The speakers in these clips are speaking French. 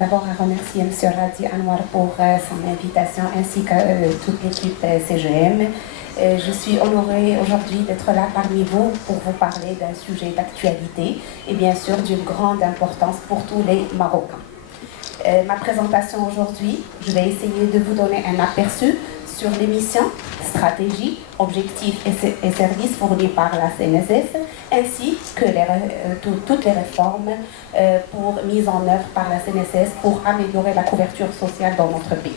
D'abord à remercier M. Radi Anwar pour son invitation ainsi que toute l'équipe CGM. Je suis honorée aujourd'hui d'être là parmi vous pour vous parler d'un sujet d'actualité et bien sûr d'une grande importance pour tous les Marocains. Ma présentation aujourd'hui, je vais essayer de vous donner un aperçu sur les missions, stratégies, objectifs et services fournis par la CNSS, ainsi que toutes les réformes mises en œuvre par la CNSS pour améliorer la couverture sociale dans notre pays.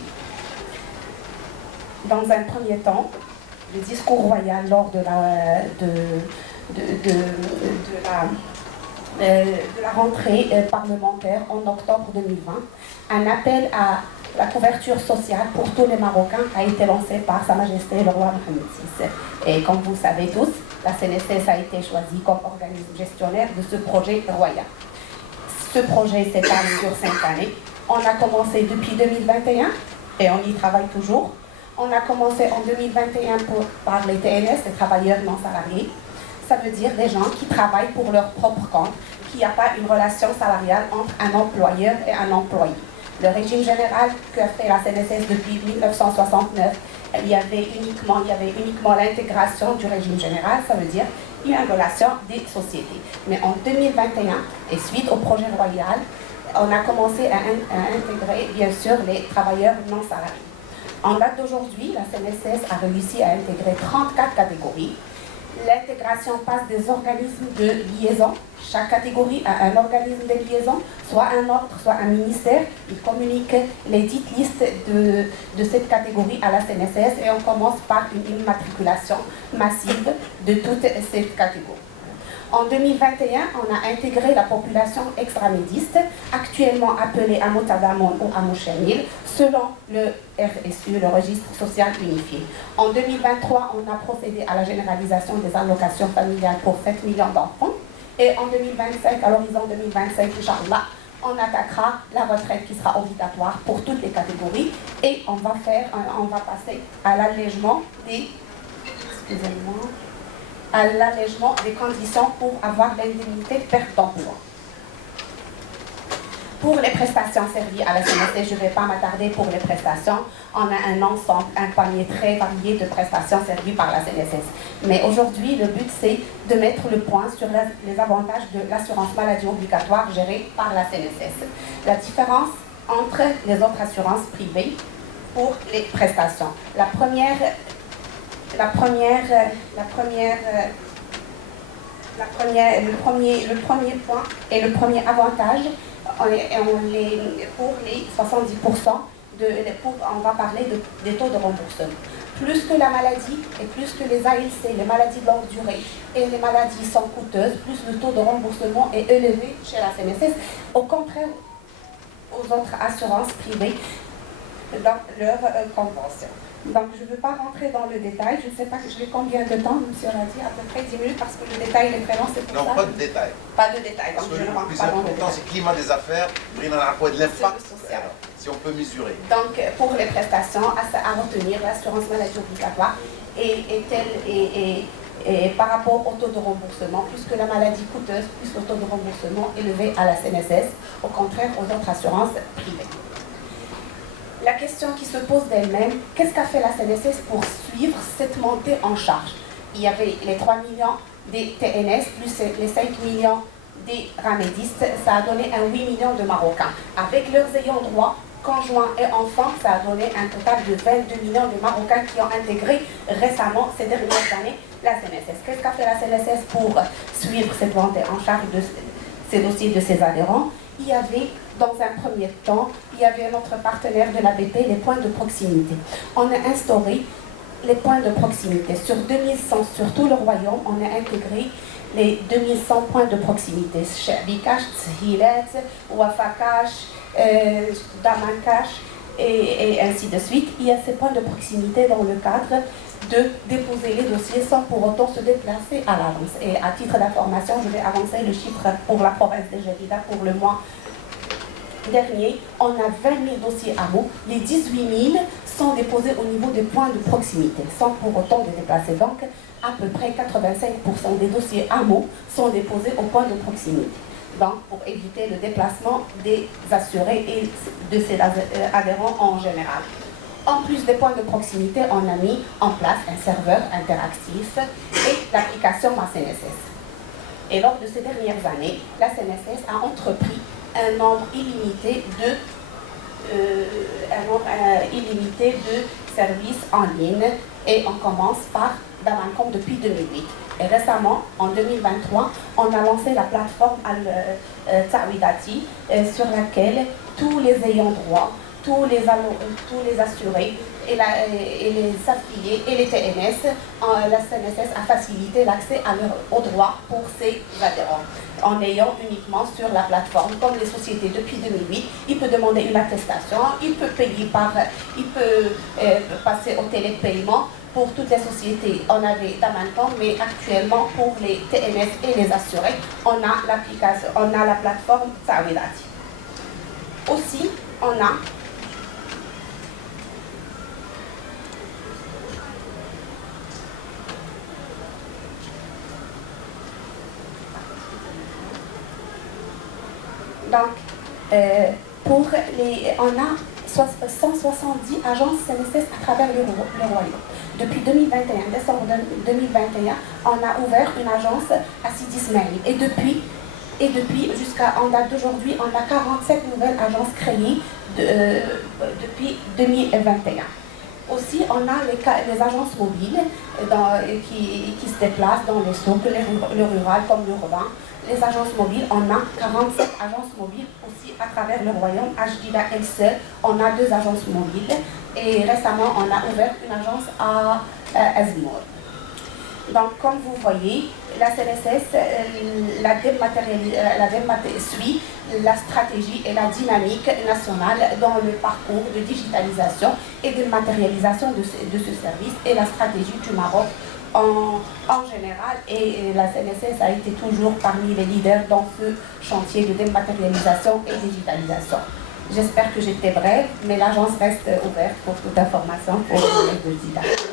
Dans un premier temps, le discours royal lors de la rentrée parlementaire en octobre 2020, un appel à la couverture sociale pour tous les Marocains a été lancé par Sa Majesté le roi Mohamed VI. Et comme vous le savez tous, la CNSS a été choisie comme organisme gestionnaire de ce projet royal. Ce projet s'étale sur 5 années. On a commencé depuis 2021 et on y travaille toujours. On a commencé en 2021 par les TNS, les travailleurs non salariés. Ça veut dire des gens qui travaillent pour leur propre compte, qu'il n'y a pas une relation salariale entre un employeur et un employé. Le régime général qu'a fait la CNSS depuis 1969, il y avait uniquement l'intégration du régime général, ça veut dire une relation des sociétés. Mais en 2021, et suite au projet royal, on a commencé à intégrer bien sûr les travailleurs non salariés. En date d'aujourd'hui, la CNSS a réussi à intégrer 34 catégories. L'intégration passe des organismes de liaison. Chaque catégorie a un organisme de liaison, soit un ordre, soit un ministère. Ils communiquent les dites listes de cette catégorie à la CNSS et on commence par une immatriculation massive de toutes ces catégories. En 2021, on a intégré la population extramédiste, actuellement appelée Amotadamoun ou Amouchenil, selon le RSU, le Registre Social Unifié. En 2023, on a procédé à la généralisation des allocations familiales pour 7 millions d'enfants. Et en 2025, à l'horizon 2025, Inch'Allah, on attaquera la retraite qui sera obligatoire pour toutes les catégories. Et on va passer à l'allègement des conditions pour avoir l'indemnité de perte d'emploi. Pour les prestations servies à la CNSS, je ne vais pas m'attarder pour les prestations. On a un ensemble, un panier très varié de prestations servies par la CNSS. Mais aujourd'hui, le but, c'est de mettre le point sur les avantages de l'assurance maladie obligatoire gérée par la CNSS. La différence entre les autres assurances privées pour les prestations. Le premier point et le premier avantage, pour les 70%, on va parler des taux de remboursement. Plus que la maladie et plus que les ALC, les maladies de longue durée et les maladies sont coûteuses, plus le taux de remboursement est élevé chez la CNSS, au contraire aux autres assurances privées dans leur convention. Donc, je ne veux pas rentrer dans le détail. Je ne sais pas que j'ai combien de temps, M. Radi, à peu près 10 minutes, parce que le détail est très long, c'est pour ça. Non, pas de détail. Pas de détail, donc je ne rentre pas dans le détail. Le plus important, c'est le climat des affaires, de l'impact social, si on peut mesurer. Donc, pour les prestations, à retenir, l'assurance maladie obligatoire et par rapport au taux de remboursement, puisque la maladie coûteuse, plus le taux de remboursement élevé à la CNSS, au contraire aux autres assurances privées. La question qui se pose d'elle-même, qu'est-ce qu'a fait la CNSS pour suivre cette montée en charge? Il y avait les 3 millions des TNS plus les 5 millions des ramédistes, ça a donné un 8 millions de Marocains. Avec leurs ayants droit, conjoints et enfants, ça a donné un total de 22 millions de Marocains qui ont intégré récemment, ces dernières années, la CNSS. Qu'est-ce qu'a fait la CNSS pour suivre cette montée en charge de ces dossiers de ses adhérents? Il y avait, dans un premier temps, notre partenaire de l'ABP, les points de proximité. On a instauré les points de proximité. Sur 2100, sur tout le royaume, on a intégré les 2100 points de proximité. Bikash, Hilet, Wafakash, Damankash, et ainsi de suite. Il y a ces points de proximité dans le cadre de déposer les dossiers sans pour autant se déplacer à l'avance. Et à titre d'information, je vais avancer le chiffre pour la province de Jadida pour le mois dernier. On a 20 000 dossiers à mots. Les 18 000 sont déposés au niveau des points de proximité, sans pour autant les déplacer. Donc, à peu près 85% des dossiers à mots sont déposés au point de proximité. donc pour éviter le déplacement des assurés et de ses adhérents en général. En plus des points de proximité, on a mis en place un serveur interactif et l'application Ma CNSS. Et lors de ces dernières années, la CNSS a entrepris un nombre illimité de services en ligne, et on commence par Damancom depuis 2008. Et récemment, en 2023, on a lancé la plateforme Ta'widati, sur laquelle tous les ayants droit, tous les assurés et les affiliés et les TNS, la CNSS a facilité l'accès aux droits pour ses adhérents. En ayant uniquement sur la plateforme, comme les sociétés depuis 2008, il peut demander une attestation, il peut passer au télépaiement. Pour toutes les sociétés, on avait Damancom, mais actuellement pour les TNS et les assurés, on a la plateforme Ta'widati. Aussi, on a on a 170 agences CNSS à travers le royaume. Depuis 2021, décembre 2021, on a ouvert une agence à Sidi Ismaïl. Et depuis jusqu'à en date d'aujourd'hui, on a 47 nouvelles agences créées depuis 2021. Aussi, on a les agences mobiles qui se déplacent dans les souks, le rural comme l'urbain. Les agences mobiles, on a 47 agences mobiles aussi à travers le royaume. À Jdida, elle seule, on a 2 agences mobiles. Et récemment, on a ouvert une agence à Azmour. Donc, comme vous voyez, la CNSS suit la stratégie et la dynamique nationale dans le parcours de digitalisation et de matérialisation de ce service et la stratégie du Maroc en général, et la CNSS a été toujours parmi les leaders dans ce chantier de dématérialisation et digitalisation. J'espère que j'étais brève, mais l'agence reste ouverte pour toute information pour les candidats.